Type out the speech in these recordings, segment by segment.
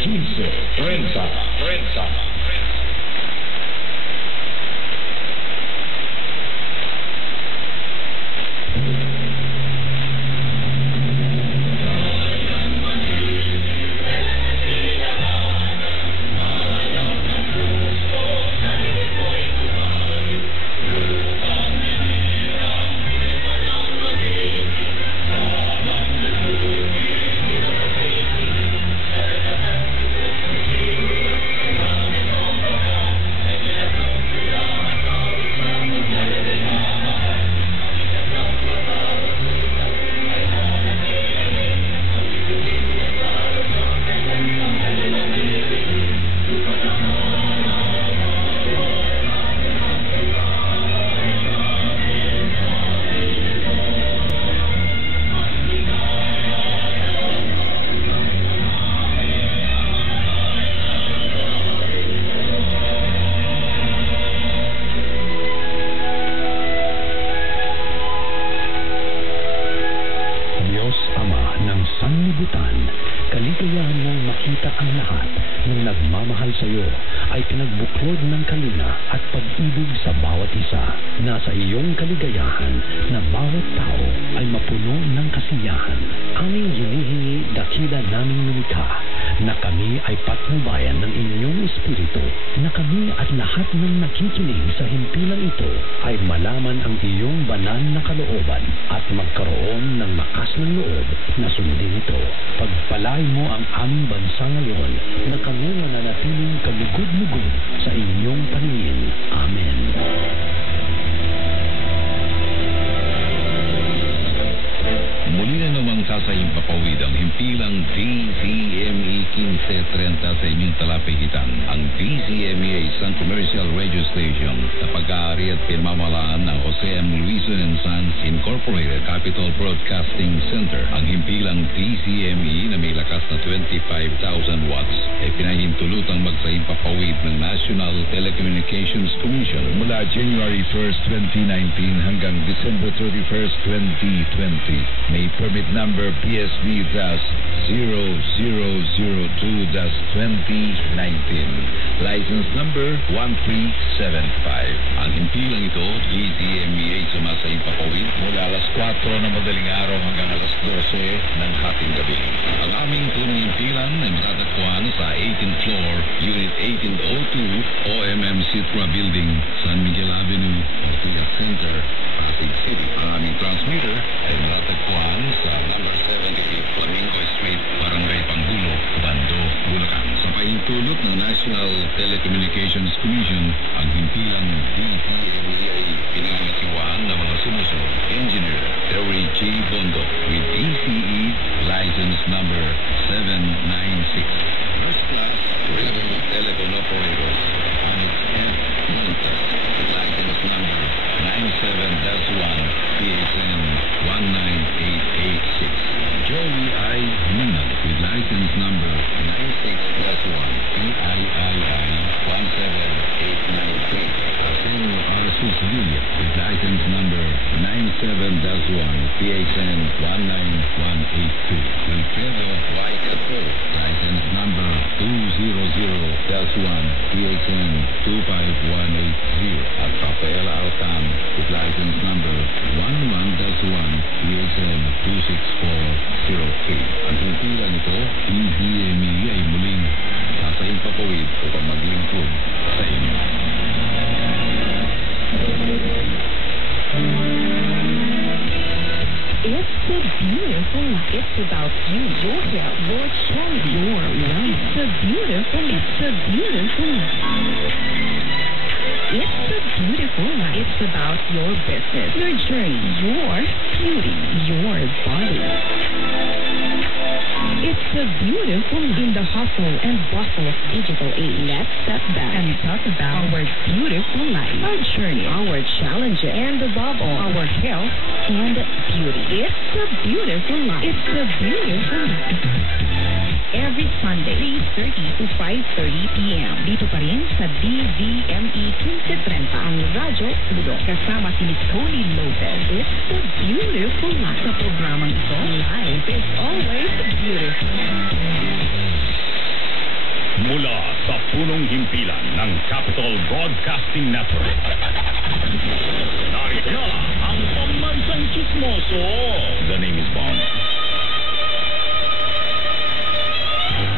15:30. Mula sa punong himpilan ng Capital Broadcasting Network. Narito na ang pambansang chismoso. The name is Bong.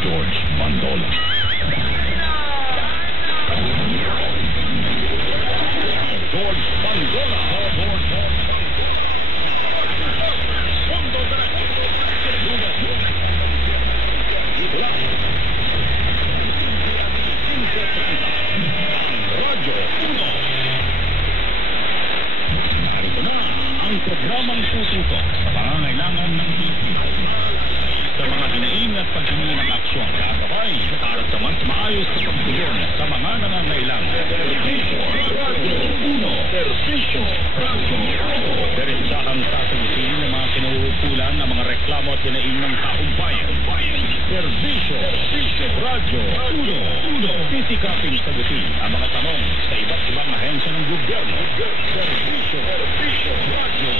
George Bandola. George Bandola. Narito na ang programang tututok sa pangangailangan ng Pilipino sa mga hinaing at paghingi ng aksyon gagawin para sa mas maayos na pagtugon sa mga nangangailangan. Serbisyo Radyo. Diretsahang sasagutin ng mga kinauukulan ng mga reklamo at hinaing ng taong bayan. Serbisyo Radyo. Titikaping sagutin ang mga tanong sa iba't ibang ahensya ng gobyerno. Serbisyo Radyo.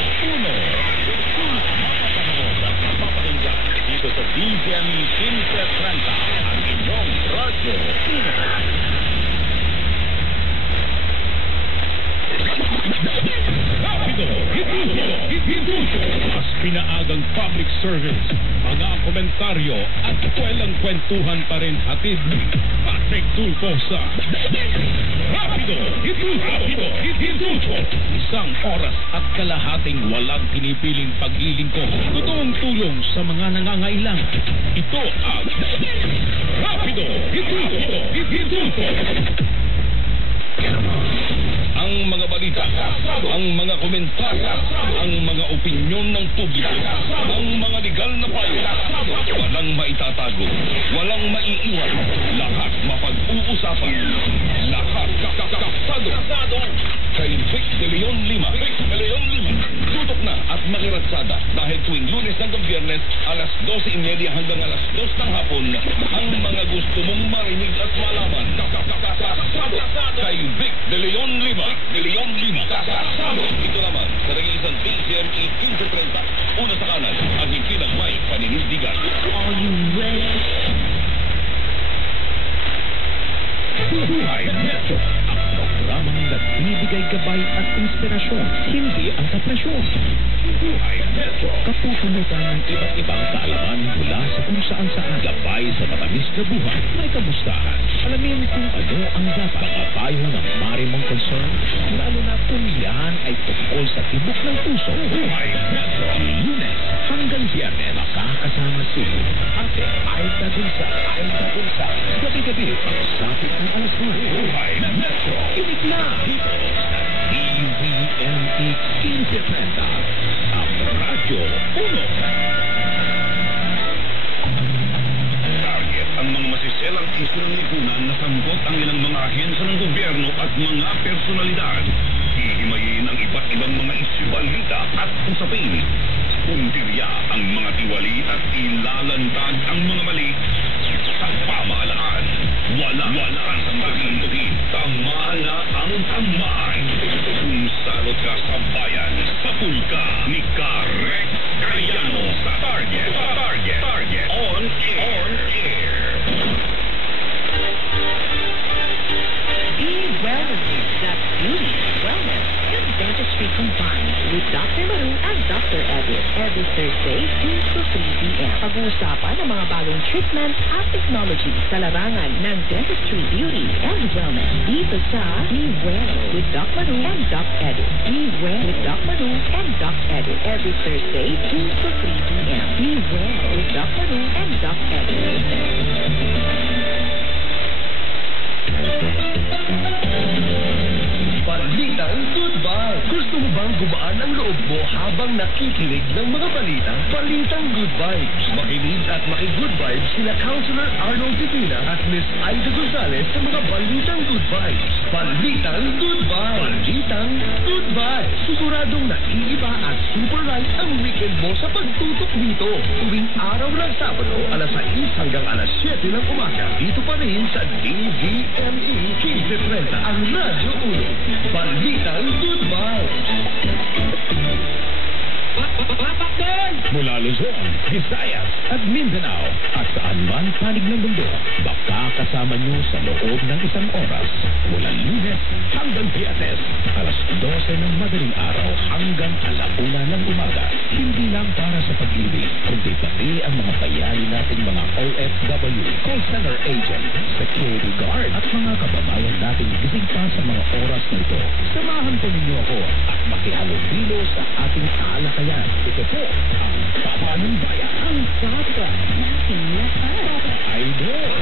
Mapapanood at mapapakinggan dito sa DZME 1530 ang inyong Radyo. Rapido! Mas pinaagang public service, mga komentaryo at kwelang kwentuhan pa rin hatid ni Patrick Tulfo sa Rapido! Isang oras at kalahating walang pinipiling paglilingkod. Totoong tulong sa mga nangangailangan. Ito ang Rapido! Ang mga balita, ang mga komentaryo, ang mga opinyon ng publiko, ang mga legal na payo, walang maitatago, walang maiiwan, lahat mapag-uusapan, lahat kasado. Kay Vic de Leon Lima, tutok na at makiratsada dahil tuwing Lunes hanggang Biyernes, alas 12:30 hanggang alas 2 ng hapon, ang mga gusto mong marinig at malaman. Kay Vic de Leon Lima, kasado. Ito naman sa nag-iisang DZME 1530, una sa kanan, ang himpilang may paninindigan. Are you ready? Buhay Metro, ang programang nagbibigay gabay at inspirasyon, hindi ang kapresyon. Buhay Metro, kapupunutan ng iba't ibang kaalaman mula sa kung saan gabay sa matamis na buhay. May kamustahan, alamin kung ano ang dapat mga payo ng marimong concern, lalo na kung yan ay tungkol sa tibok ng puso. Buhay Metro, Lunes hanggang Biyernes, makakasama si Ate Aida Dulsa. Gabi-gabi, pagsapit ng alas 9. Buhay Metro, inig na dito sa DZME 1530, ang Radyo 1. Target ang mga masiselang isyu ng lipunan na sangkot ang ilang mga ahensya ng gobyerno at mga personalidad. Hihimayin ang iba't ibang mga isyu, balita at usapin. Puntirya ang mga tiwali at ilalantad ang mga mali sa pamahalaan. Wala ang paglantuhin. Tamaan na ang tamaan. Kung salot ka sa bayan, papul ka ni Karek Cayano sa Target. On air. Be Wellness, that's beauty, wellness, and dentistry combined with Dr. Maru and Dr. Edit every Thursday 2 to 3 p.m. Pag-uusapan ang mga bagong treatment at technology sa larangan ng dentistry, beauty, and wellness. Dito sa Be Well with Doc Maru and Doc Edit. Be Well with Doc Maru and Doc Edit every Thursday 2 to 3 p.m. Be Well with Doc Maru and Doc Edit. Balitang Goodbye. Gusto mo bang gumaan ang loob mo habang nakikinig ng mga balita? Balitang Goodbye. Makinig at maki-good vibes sila Councilor Arnold Titina at Miss Aida Gonzalez sa mga Balitang Goodbye. Balitang Goodbye. Siguradong naiiba at super light ang weekend mo sa pagtutok dito. Tuwing araw ng Sabado, alas 6 hanggang alas 7 ng umaga. Dito pa rin sa DZME 1530 ang Radyo 1. Balitang Goodbye. Papakay! Mula Luzon, Visayas at Mindanao at saan man panig ng mundo, baka kasama nyo sa loob ng isang oras. Mula Lunes hanggang Biyernes, alas 12 ng madaling araw hanggang alauna ng umaga. Hindi lang para sa pag-ibig, kundi pati ang mga bayani nating mga OFW, call center agent, security guard at mga kababayan nating gising pa sa mga oras na ito. Samahan po ninyo ako at makihalubilo sa ating talakayan. Ito po ang Papa ng Bayan. Ang bata nating lahat. Idol.